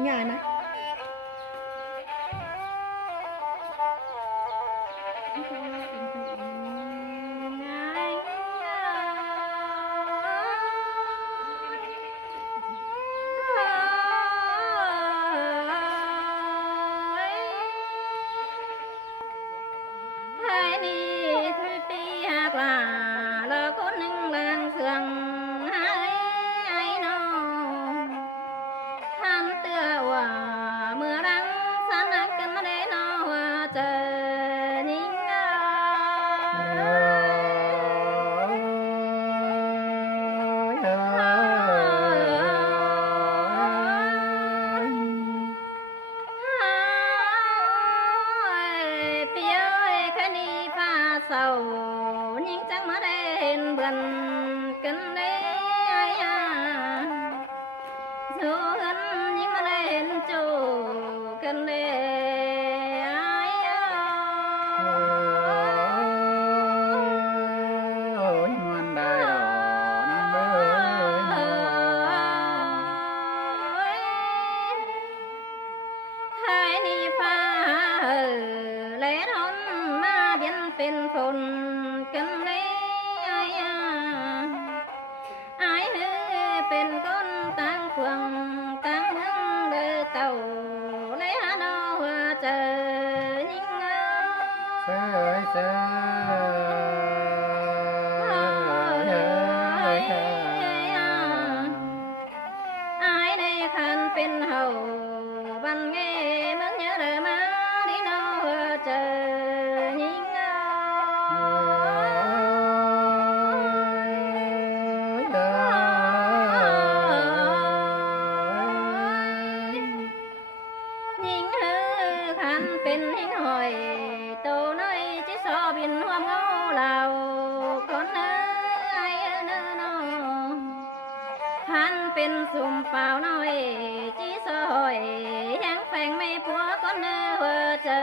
มันยายนะยิ่งจังมาได้เห็นเบิ่นกันได้สู้กันยิ่งมาได้เห็นจูกันได้มันได้ดอกน้ำเอ้ยไทยนี่ฟ้าแลทนมาเบียนเป็นฝนกันเลยอายเฮเป็นคนต่างขวงต่างเมืองเด้อเต่าเลยหาเนาเจอยิ่งเสยเสยอายในคันเป็นเฮาวันเงมึงเยอะเด้อมาดิเนาเจอยิ่งเป็นหิ้งหอยโตน้อยจิสอบินห่วมเงาเหล่าคนเอ้ยเนื้อน้องหันเป็นสุ่มเปล่าน้อยจิสอยแห้งแฝงไม่ผัวคนเนื้อเจอ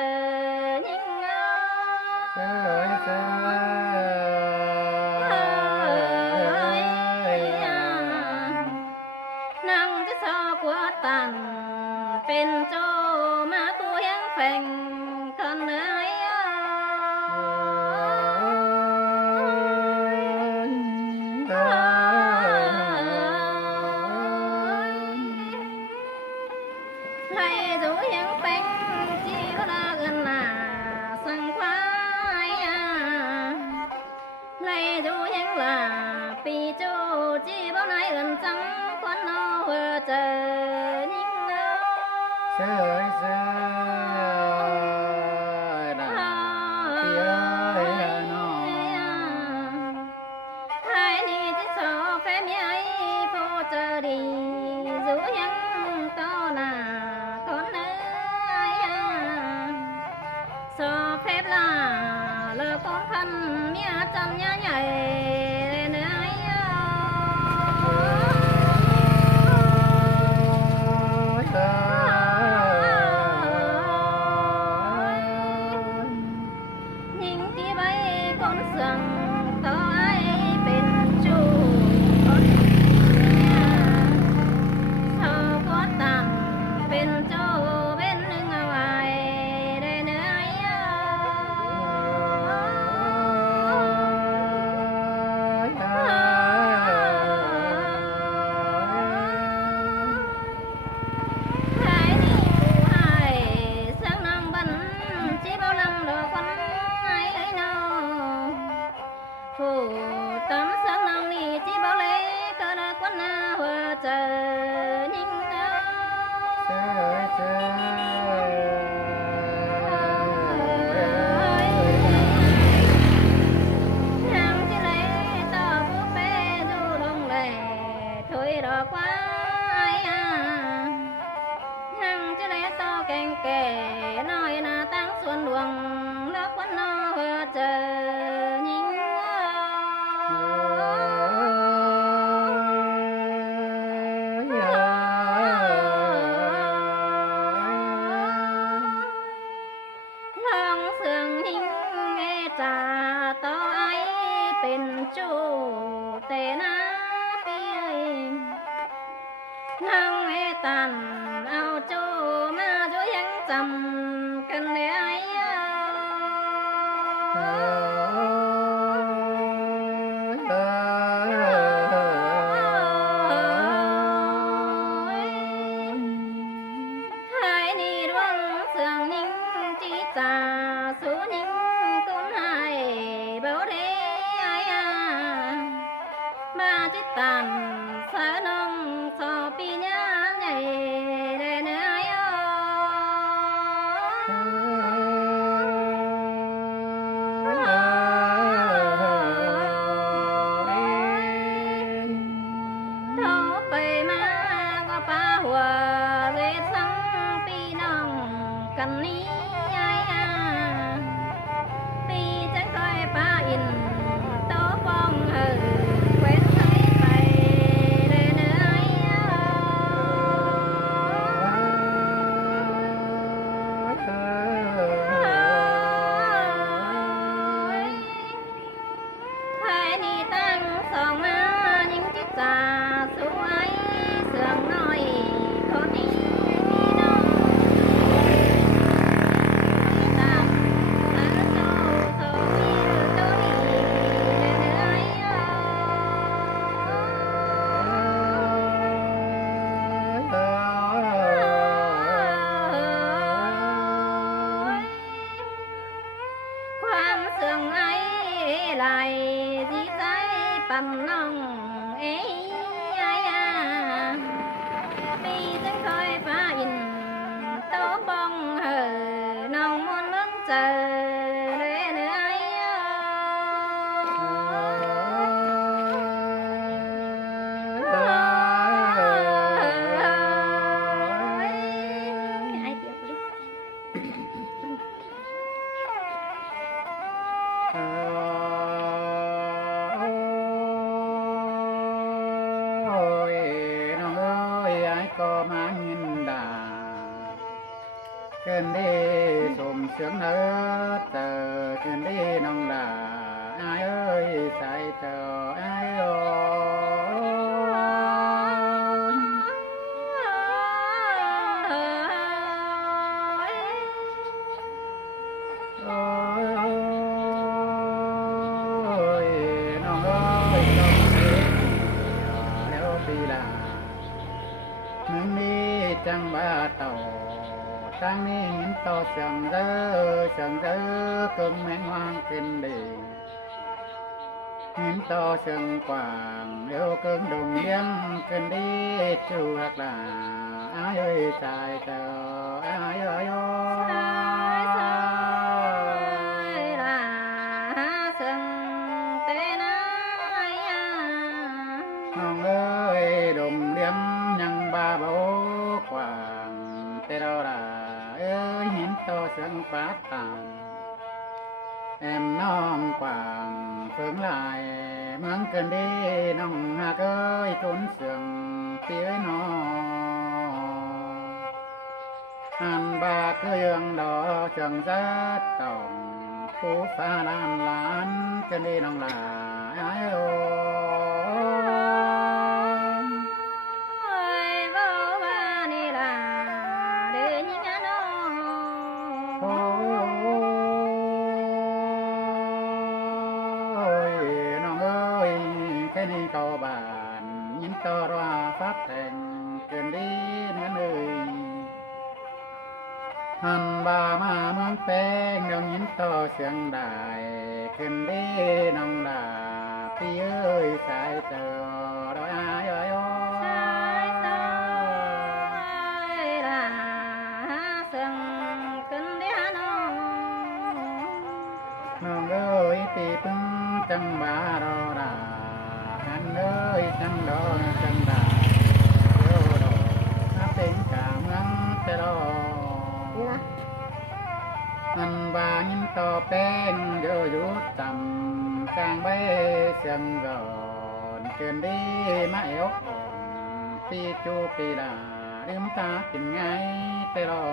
ยิ่งเงาเสยเสยนั่งจิสอกวดตันเป็นโจมาผู้แห้งแฝงคนเอ้ยไล่ดูยังเป็นจีวราเงินหน้าสังควายไล่ดูยังล่ะปีโจจีบ่นายเอิ้นจังควันเอาเจอยิ่งเสยเสยนะเปียน้องไทยนี่ที่สอแฟมีไอ้โพเจอดีสูยังต่อหน้าคนเอ้ยสอแฟลาเลิกคนพันเมียจันยาใหญ่เนื้อผู้ตำสังนองนี่จีบ่เลยก็ได้กว่าหน้าเจอยิ่งเนาเสยเสยยังจิเลยต่อผู้เป้ดูลงเลยถอยดอกว่ายังจิเลยต่อแกงแก่น้อยหน้าตั้งส่วนหลวงแล้วกว่าน้าเจอต่อไอเป็นจูเตนาเปียนางเอตันเอาโจ จำกันได้ตามสานองสอปีญาใหญ่แดนเนื้อยเท่าไปมาก็ป้าหัวเรสังปีน้องกันนี้ปีจังคอยป้าอินโตฟองปั่นน้องปีจังคอยฟ้าอินโตบองน้องมนต์เมืองเจอเนื้อยไอ้เดียวดิก็มายินดาเกินดีสมเสียงเนื้อเตอเกินดีน้องดาอายเอ้ยใส่เตออายโอ้น้องเอ้ยน้องเอ๋ยแล้วปีลามึงนี่จังบ้าเต่าตั้งนี่หินต่อเสียงเด้อกึ่งแมงวางกินดีหินต่อเสียงกว้างเดี๋ยวกึ่งดงเลี้ยงกินดีจูหักลาอายเอ้ยใจเต่าอายเอ้ยน้องเอ้ยดงเลี้ยงยังบ้าบ่กว้างแต่เราล่ะเอ้ยหินโตเสียงฟ้าต่างแอมน้องกว้างเฟิงลายเมืองเกินดีน้องหากเอ้ยจนเสียงเตี้ยน้องอันบาเครื่องดอเสียงจัดต้องผู้ฟ้าล้านล้านเกินดีน้องลาไอ้โอนี่เก่าบ้านยินต่อรอฟักแทงเกินดีนั่นเลยหันบ่ามาเมืองแป้งเดี๋ยวยินต่อเสียงได้เกินดีน้องดาพี่เอ้ยสายเจอรอยอ้อยอ้อยสายลาเสียงเกินดีน้องเอ้ยปีพึ่งจังบ่ารอดาเอ้ยจังดอนจังดาโยดอถ้าเป็นกาเมืองแต่รออันบายินต่อแป้งเยอะยุดจำจางใบเสียงก่อนเกินดีมาเอวอ่อนปีจูปีลาลืมตากินไงแต่รอ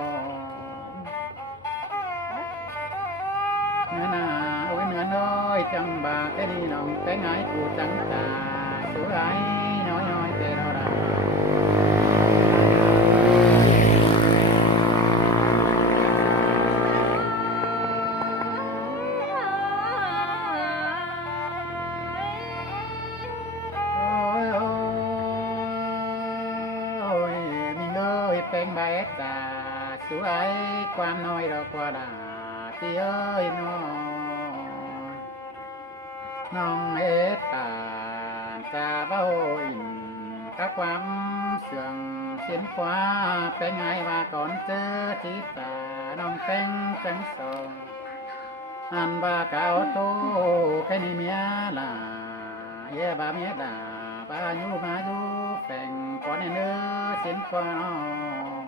เนื้อหนาโอ้ยเนื้อน้อยจังบาแค่นี้น้องแต่ไงกูจังตาสวยน้อยแต่เราได้ จ่าสวยความน้อยดอกกว่าดาพี่เอ้ยน้องเอตาจะเบ้าอินกับความเสื่องเสียนกว่าเป็นไงว่าก่อนเจอที่ตาน้องแต่งจังสองอันว่าเก่าโตแค่นี้เมียล่ะเย่บาเมียดาบาอยู่มาอยู่แฝงก่อนเนื้อเสียนกว่าน้อง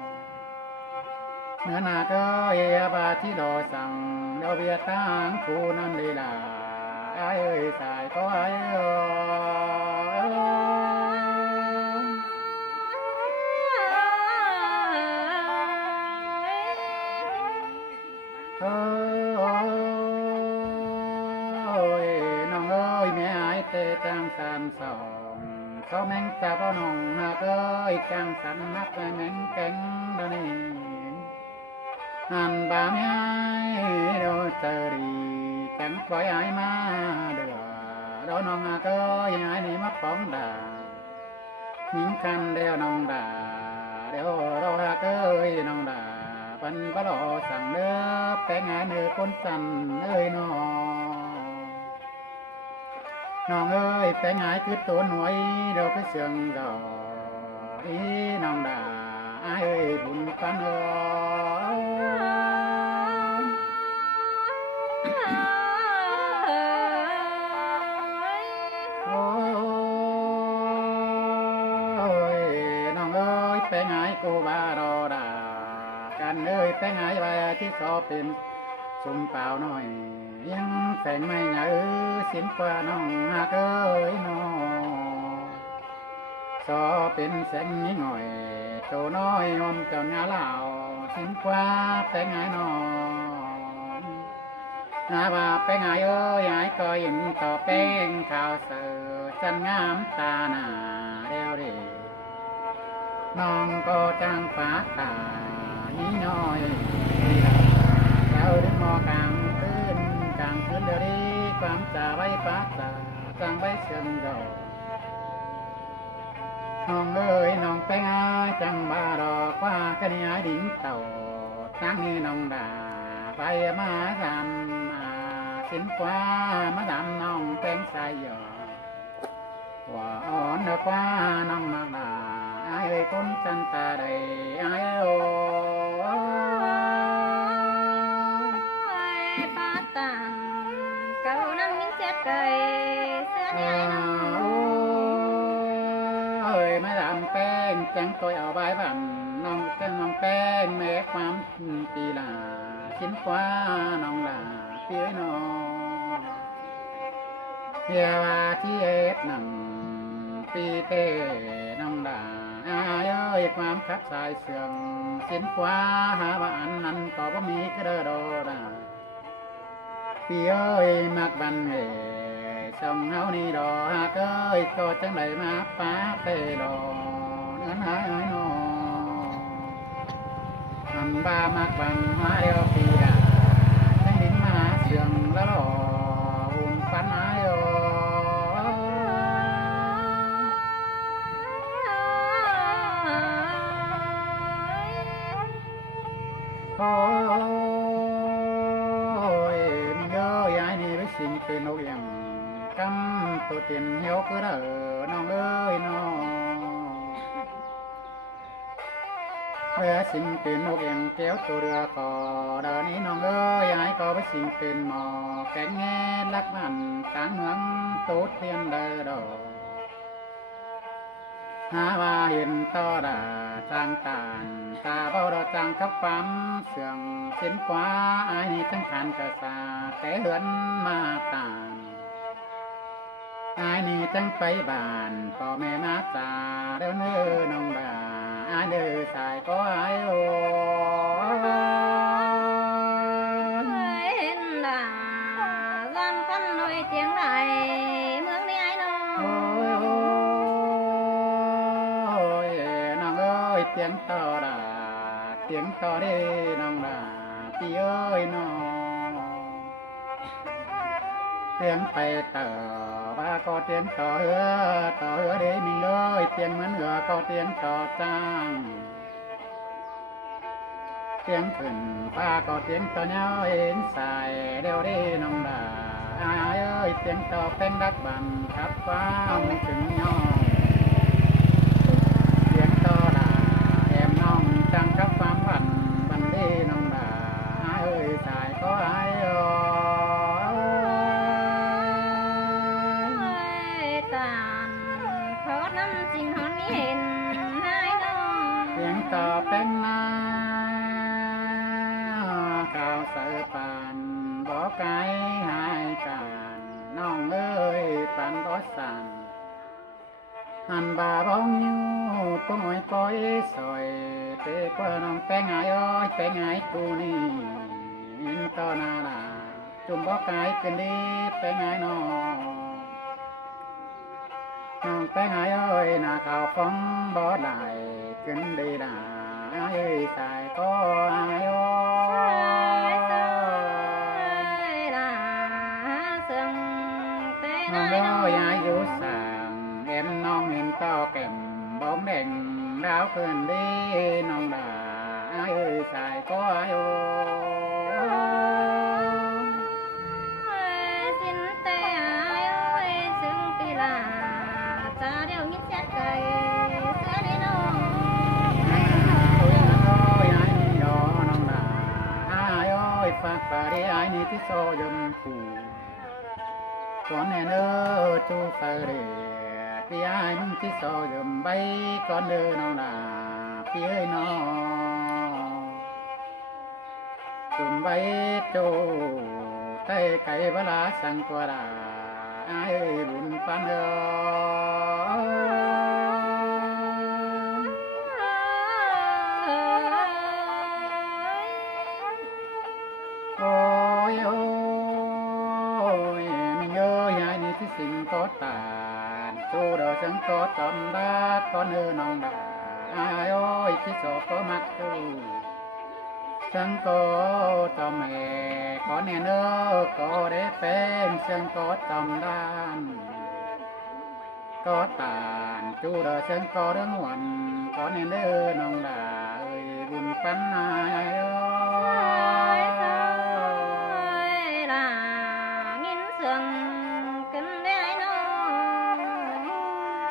เนื้อหนาก็เย่บาที่ดอสั่งเดาเบียตั้งคู่นั่นเลยล่ะไอ้เอ้ยสายก็ไอ้เอ้ยน้องเอ้ยแม่ไอ้เตจังสันสองเขาแมงจับเอาน้องหากเอ้ยจังสันนักแมงแก่งเดนี่อันบาแม่โดเจอดีจังปล่อยไอ้มาเดือดน้องหากเอ้ยไอ้นี่มาป้องด่าหิงคันเดียวน้องด่าเดี๋ยวเราหากเอ้ยน้องด่าปันปลอสั่งเด้อแปลงเนื้อคนสั่นเอ้ยน้องเอ้ยแปลงคือตัวหน่วยเดี๋ยวก็เสียงดออีน้องด่าเอ้ยบุญปันโอ้ยน้องเอ้ยแปลงกูบารอด่ากันเอ้ยแปลงไปที่สอเป็นสุ่มเปล่าหน่อยยังแฝงไม่หนาเสียงกว่าน้องหากเอ้ยน้องสอเป็นแสงนี้หน่อยโตน้อยอมเจ้าหน้าเหล่าเสียงกว่าแฝงน้องนาว่าแฝงเอ้ยก็ยินต่อแป้งข่าวเสือจันงามตาหน้าเดียวดิน้องก็จังฟ้าตานี้น้อยเราดึงมอกลางคืนเดี๋ยวนี้ความจ่าไว้ฟ้าตาจังไว้เชิงดอกน้องเอ้ยน้องแป้งจังบาดอกว่ากันยายดิ่งเต่าตั้งนี้น้องด่าไปมาดำสินกว่ามาดำน้องแป้งใส่หยอว่าอ่อนเด็กว่าน้องมากด่าไอ้คนจันตาใดไอ้โอ้ปาตังเก่านั่งมิ้นเจ็ดไก่เสื้อใหญ่น้องเอ้ยมาดำแป้งจังตัวเอาใบบันน้องเป็นน้องแป้งแม่ความปีลาชิ้นกว่าน้องลาเปี้ยน้องเฮียว่าที่เอ็ดนั่งปีเต้น้องลาเอ้ยความคับสายเสื่องชิ้นกว่าหาว่าอันนั้นก็บ่มีกระโดดพี่เอ้ยมักบันส่องเฮานี่ดอกหากเอ้ยก็จังไดมาป้าเตดอกนั้นหายน้ออันบ้ามักบันมาเดียวพี่ดาจังดินมาเสื่องแล้วอุ่นปันหายโอ้ยมีเอ้ยไอ้นี่ไปสิ่งเป็นโอยังกำตัวเตียนเหี่ยวก็เด้อน้องเอ้ยน้องเรือสิ่งเป็นโอยังแก้วตัวเรือก่อเดินนี้น้องเอ้ยไอ้ก็ไปสิ่งเป็นหมอแกงแง่ลักมันต่างเมืองโตเทียนเด้อดอกหาว่าเห็นต่อดาจางตานตาเบาดอจางทับปั๊มเสื่องเส้นกว่าไอ้นี่ทั้งขันกระสาแต่เหือนมาต่างไอ้นี่ทั้งไปบ้านพ่อแม่มาจ่าเดี๋ยวเนื้อน้องด่าไอ้เดือสายก็ไอ้โอเห็นด่าวันกันหน่อยเตียงไรเมืองนี้ไอ้น้องเตียงต่อดาเตียงต่อได้น้องดาพี่เอ้ยน้องเตียงไปต่อว่าก็เตียงต่อเหือได้มีเลยเตียงเหมือนเหือก็เตียงต่อจ้าง เตียงขึ้นฟ้าก็เตียงต่อเงาเอ็นสายเร็วเด้น้องดาเอ้ยเตียงต่อแป้งรักบันขับฟ้าถึงย่องเตียงต่อดาแอมน้องจังกับความวันบันเด้น้องดาเอ้ยสายก็ไอ้ตานขอน้ำจริงหอนมีเห็นให้น้อง เตียงต่อแป้งนาข่าวเสือปานบ่ไกลหายการน้องเอ้ยปานบ่สั่นหันบาบ้องยูต้งอ้อยก้อยซอยเตะกว่าน้องแป้งหายอ้อยแป้งหายกูนี่อินต่อหน้าหน้าจุ่มบ่ไกลกันดีแป้งหายน้องน้องแป้งหายอ้อยหน้าข่าวฟ้องบ่ได้กันดีด่าเอ้ยสายก็อายอ้อย น้องน้อยอายุสามเห็นน้องเห็นต่อแก้มบ้องแดงดาวเกินดีน้องดาเอ้ยสายก็อายุสินแต่อายุซึ่งปีลาจะเดี๋ยวมิดแจ๊กไก่เสื้อในน้องน้อยอายุยอน้องดาอายุฝากฝาดีอายุที่โซยมผูก่อนแน่เนอจูเฟรพี่ไอ้มึงที่ซอยมใบก่อนเดินน้องดาพี่เอ้ยน้องจุ่มใบจูไต้ไก่เวลาสังกัวดาไอ้บุญปันเอโอ้ยโอ้ยมิเงยไอ้นี่ที่สิงก็ตาจูเดอสังก็จอมดาก่อนเอน้องดาไอ้โอ้ยที่สอบก็มักจูสังก็จอมแม่ก่อนเนี่ยเนอก็ได้เป็นเสียงก็จอมดานก็ตานจูเดอสังก็เรื่องวันก่อนเนี่ยเนอน้องดาเอ้ยบุญปันนายเอ้ย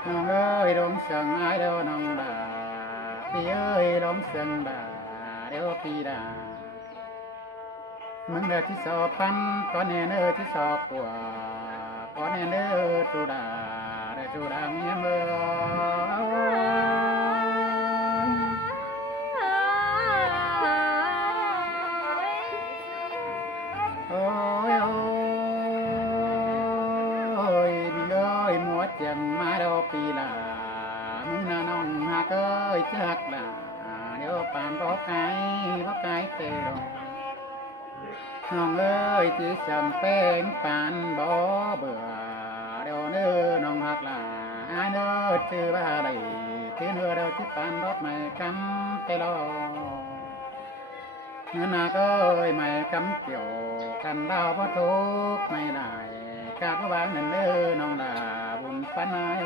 น้องเอ้ยร้องเสียงไอ้เด้อน้องดาพี่เอ้ยร้องเสียงดาเด้อพี่ดามึงเด้อที่สอบปันก่อนเนี่ยเด้อที่สอบกว่าก่อนเนี่ยเด้อจูดาเด้อจูดาเมียเมื่อโอ้ยโอ้ยมึงเอ้ยมัวเจียงมาเด้อปีลามึงน่ะน้องหักเอ้ยจักดาเดี๋ยวปานบ่ไกลเตะน้องเอ้ยที่จำเป็นปานบ่เบื่อเดี๋ยวเนื้อน้องหักลาเนื้อชื่อว่าใดที่เนื้อเดี๋ยวที่ปานรถไม่กำไปรอเนื้อนาก็ไม่กำเกี่ยวกันดาวเพราะทุกไม่ได้กาดวางนั่นเนื้อน้องดาบุญปันนายโ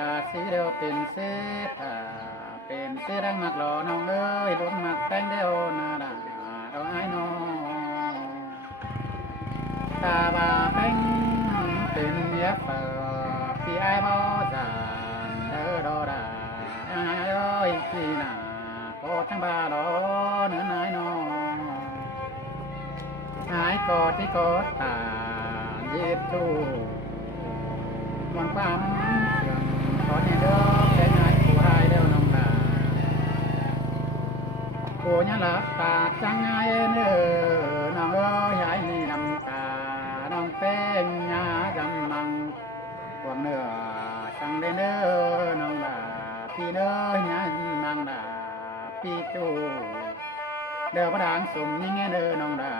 ตาสีเดียวเป็นเสื้อผ้าเป็นเสื้อดังมักหล่อน้องเอ้ยล้วนมักแต่งเดียวนาดาเอาไอ้น้องตาบาเป็นเมียเปิดพี่ไอ้บ่จานเด้อดอดาไอ้เอ้ยพี่นาโกทั้งบาดอเนื้อนายน้องไอ้กอดที่กอดตาเย็บชูมันความเสื่อมขอเนี่ยเด้อแค่ไหนผู้ให้เด้อน้องตาผู้เนี่ยหลับตาจังไงเด้อน้องเอ้ยให้นี่น้ำตาน้องเป็นยาจำมังความเนื้อสั่งเด้อน้องดาพี่เด้อยานังดาพี่จูเด้อพระดังสมยิ่งเด้อน้องดา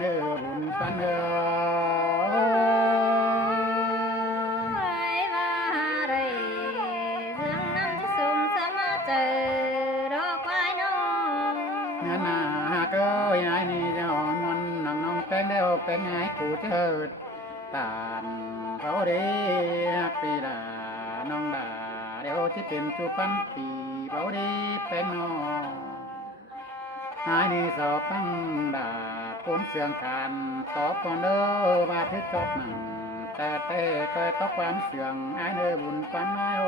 เด้อบุญปันเด้อนาเกยไอ้นี่จอน แป้งได้ออกแป้งหายกูเจิดตานเขาเรียกปีดาน้องดาเดี๋ยวที่เป็นสุปันปีเขาเรียกแป้งนอหายนี่สอบปังดาคนเสื่องการตอบก่อนเด้อว่าทึกจบหนังแต่เคยตอกความเสื่องไอ้เนื้อบุญปันน้อยโอ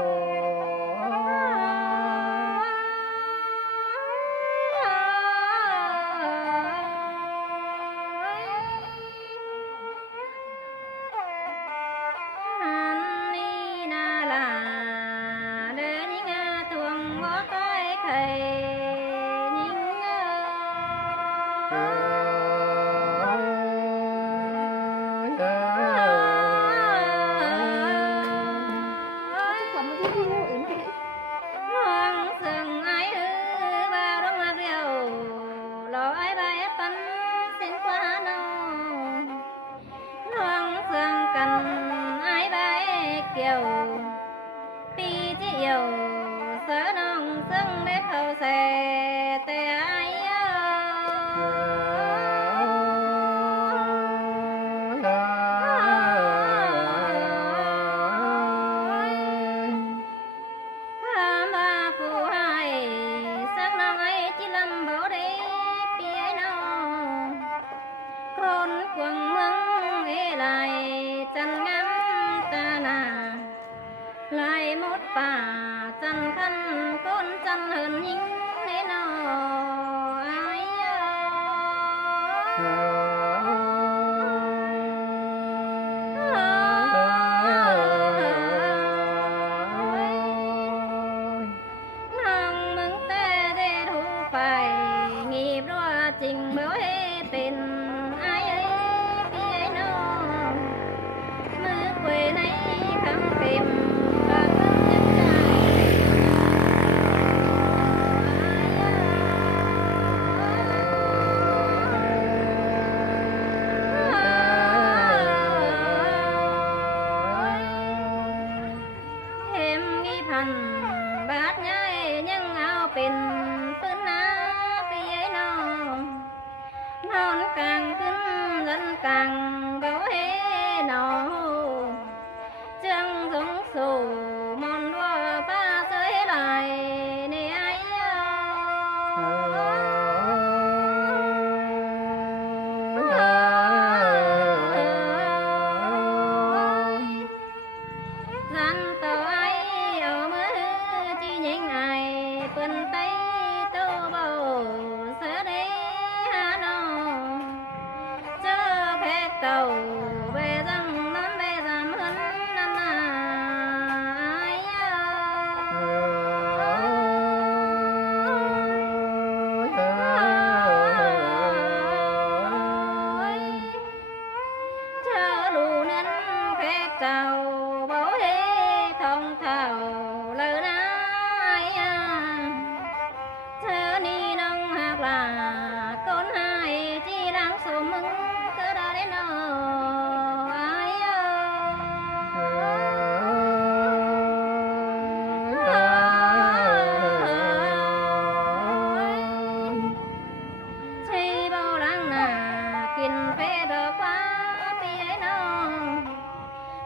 ปีที่เอี่ยวเสือน้องซึ่งได้เข้าแส่แต่ไอ้ลายมดป่าจันคันก้นจันเหินยิงในนอไอ้นางมึงแต่ได้ถูกไปงีบรัวจริงเมื่อเป็นไอ้พี่ไอ้น้องมือเกวในคำเต็มบาดใหญ่ยังเอาเป็นปืนนาปีไอ้น้องนอนกลางขึ้นลันกลางเบาเฮนอจึงสงสู่มอนว่าป้าเสยไหลในไอ้รันต่อไอ้เป็นไตโตเบาเสด็จหาน้องเจอแพกเก่าเบจังนั้นเบจำหันนั่นนาเจอลูนั้นแพกเก่าเบาเฮทองเท่าเลยนะcon hai chỉ đang số mừng cứ đó đến nó ai chỉ bao lăng nà kín phê đỏ quá bia nó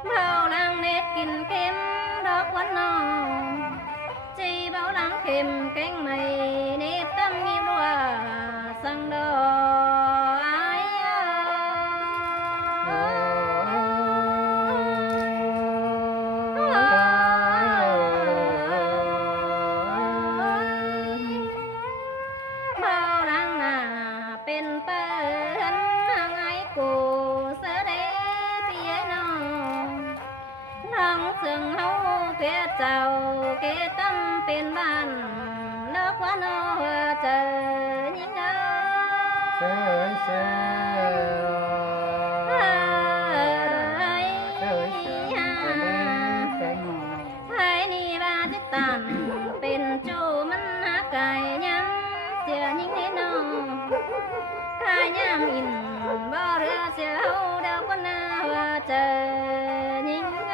bao lăng nét kín kem đỏ quá nó chỉ bao lăng kem cánh mây nếp tâm nghiêm đua sang đò ai bao lăng nàเป็นเปิ้นหางไอ้กูเสด็จพี่น้องน้องเสื่องเฮาเพียเจ้าเกตั้มเป็นบ้านเลิกว่าน้อเจอยิ่งเสยเสให้นี่ว่าจิตตันเป็นจูมันหาไก่ย้ำเสียยิ่งให้น้องกายย้ำอินบ่เรือเสียเฮาเดียวก็น่าว่าเจอยิ่งเ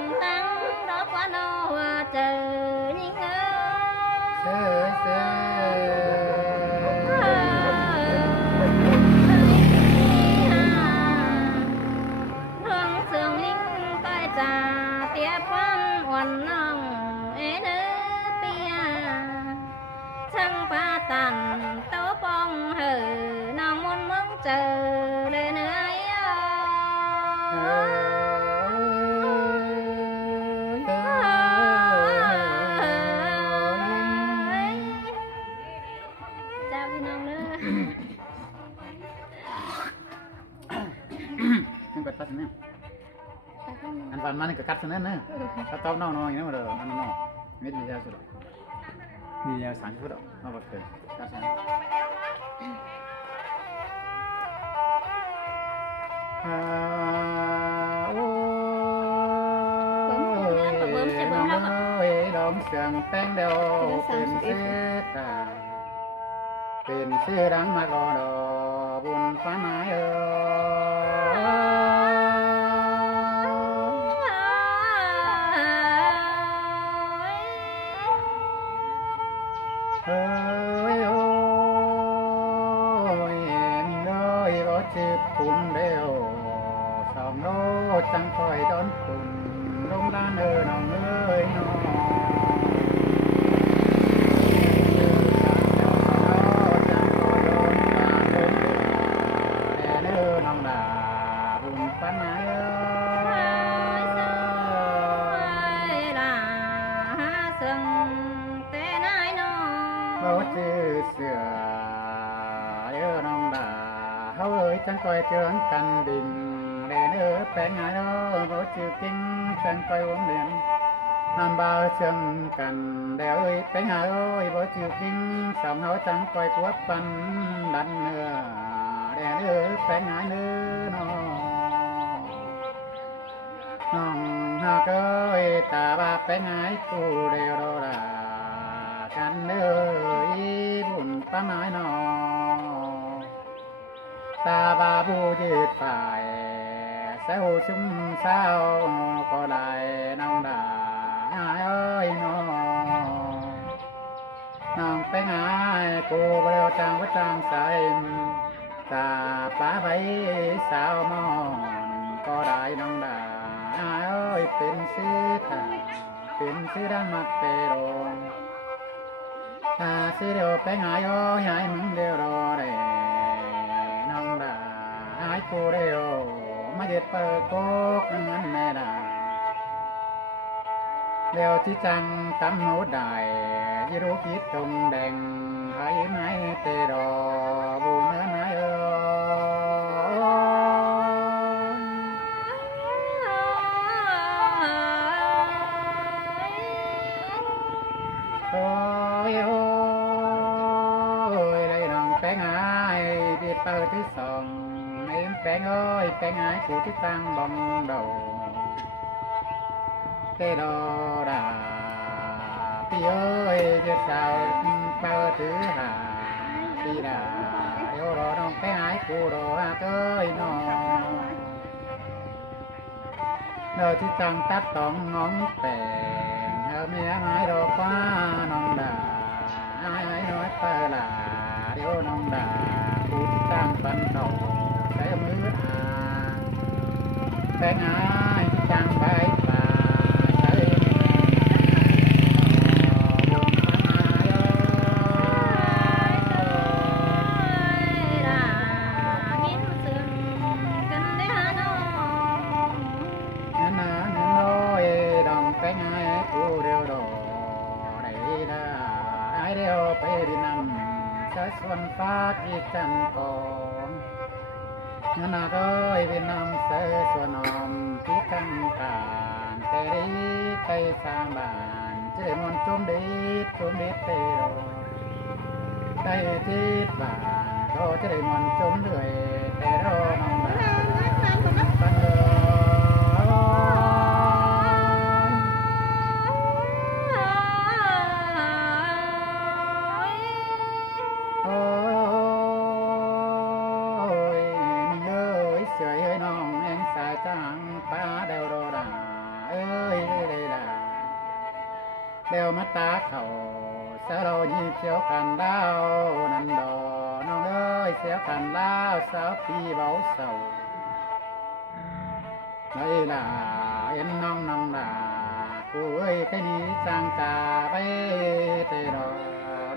งตั้งดอกว่าโนว่าเจอยิ่งเสือเสืตันโตปองเหอน้องมนมึงเจอเลยเนื้อยจ้าพี่น้องเด้อนี่ก็ตัดเนี่ยอันฟันมันก็กัดซะนั่นนะถ้าตอบน้องๆอย่างนั้นบ่อันน้องมิดมียาวสุดมียาว30ฟุตเอาบักเด้อกัดซะดองเสียงแป้งเดียวเป็นเสื้อตาเป็นเสื้อดังมากอดบุญฟ้าไม้โอ้ยก็จีบคุณเดียวสองโลจังคอยดอนคุณลงด้านน้องน้องน้องดาบุญฟ้าไม้ชื่อเสือน้องดาเฮาจังคอยเจืองกันดินแลแปลงหายบ่ชื่อกิ้งจังคอยวงเดือนห้ามบ่าวเชิงกันแลแปลงหายบ่ชื่อกิ้งสองเฮาจังคอยกวดปันดันเนื้อแลแปลงหายน้องหากตาบาแปลงหายกูเดียวดากันบุญป้าไม้นอตาบาบูยืดฝ่ายเซลชุ่มเศร้าก็ได้น้องดาน้องไปหายกูเรียวจางว่าจางใสตาป้าใบสาวมอนก็ได้น้องดาเป็นซื้อทาเป็นซื้อดังมักเตโรสิเดียวไปหายหายมึงเดียวรอได้น้องดาหายกูเดียวมาเด็ดเปิดโกกงั้นแม่ดาเดียวที่จังตำหูได้ยิรู้คิดตรงแดงหายไม้เตรอบูเนื้อไม้เปิดที่สองเอ็มแปงแปงหายกูที่ตั้งบองดาวเตดอดาพี่จะสาวเปิดถือหาพี่ดาเดี๋ยวรอน้องแปงหายกูรอน้องเดินที่จังตัดตองน้องแปงเธอไม่หายรอป้าน้องดาหายน้อยเปิดลาเดี๋ยวน้องดากูที่ตั้งปันเก่าใส่มือแปงหายที่จังใบป่าใส่ไปดินำส่วนฟ้าที่จันทร์นาก็เวียนนำเสส่วนอมที่ตั้งการแต่ดีไปสร้างบ้านจะได้มนจุ่มดีเตโรได้ที่บ้านก็จะได้มนจุ่มด้วยแต่รอน้องบ้านปันโดป้าเดวโรดา ตาเขาสะเรายีบเสียวกันดาวนันดอน้องเอ้ยเสียวกันดาวสาวปีเบาเศร้าเลยล่ะเอ็นน้องด่ากูเอ้ยแค่นี้จางจาไปเตรอ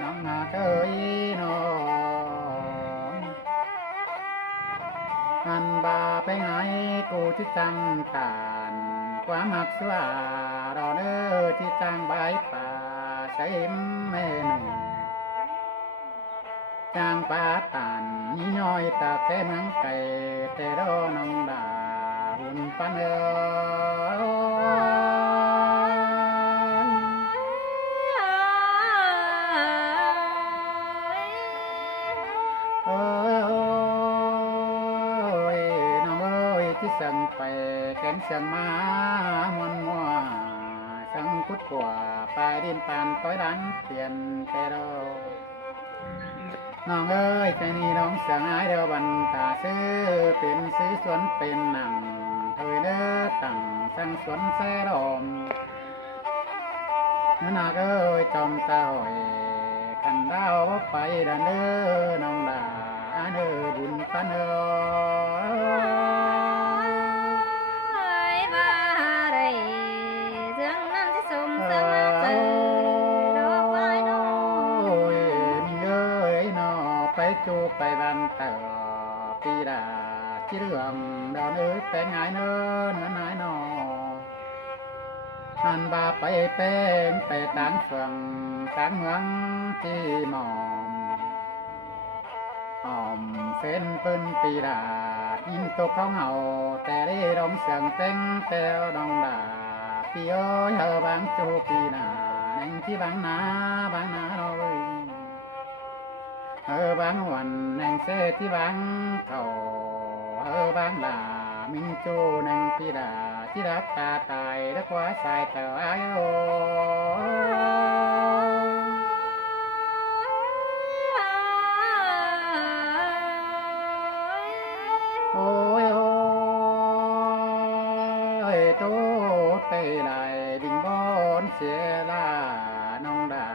น้องนาเอ้ยน้องอันบาไปไหนกูที่จังตานความหักสว่ารอเน้อที่จังใบป่าใช้แม่หนุ่มจางป่าตานนี่น้อยตาแค่เมืองไก่แต่รอน้องด่าหุ่นปันเอ้โอ้ยน้องเอ้ยที่สั่งไปแขนสั่งมามวนมัวสั่งกุดกว่าปลายดินปานต้อยดันเปลี่ยนแต่รอน้องเอ้ยแค่นี้น้องสั่งหายเดียวบันตาซื้อเป็นซื้อสวนเป็นหนังเถยเด้อตั้งสั่งสวนแซ่ดอมนาเอ้ยจอมตาหอยขันดาวไปดันเด้อน้องดาเด้อบุญปันเอ้ย ว่าไรเรื่องนั้นที่สมเสมอเจอดอกไม้น้อ โอ้ยมิงเอ้ยนอไปจูไปบันเตอปีดาที่เรื่องดอนเอ้ยแปลงไงเนื้อไหนนอนันบาไปแป้งไปต่างฝั่งต่างเมืองที่หมอมอ้อมเฟ้นเปิ้นปีดาอินตกเขาเหงาแต่ได้ร้องเสียงเต็งแต่ดองดาพี่เอ้ยเฮอบางจูปีนาแห่งที่บางนาเราเอ้ยบางวันแห่งเสที่บางเขาบางดามิงจูแห่งปีดาที่รักตาตายและกว่าสายเต่าอายุโอ้ยโอ้ยโตไปไหลดิ่งบอนเสียลาน้องดา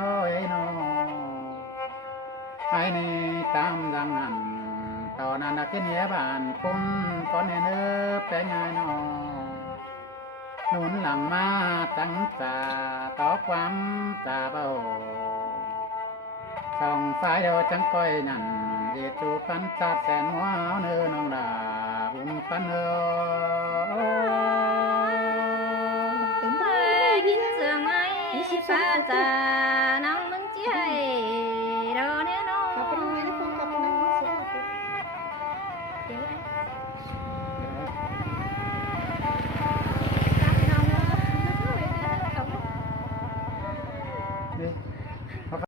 โอ้ยน้องไอ้นี่ตามดังหันตอนนั้นนักเนียบ้านปุ่นก่อนเนื้อแปลงไงน้องหนุนหลังมาตั้งตาต่อความตาเบาส่องสายเดียวจังก้อยนั่นเอจูปันจัดแสนหัวเนื้อน้องดาบุญปันเอ้ย กินเสื่องไอ้ป้าจ่าน้องมึงจี้ให้รอเนื้อน้อง Kapan namanya pun kapan namanya siapa? เดี๋ยวไอ้ นี่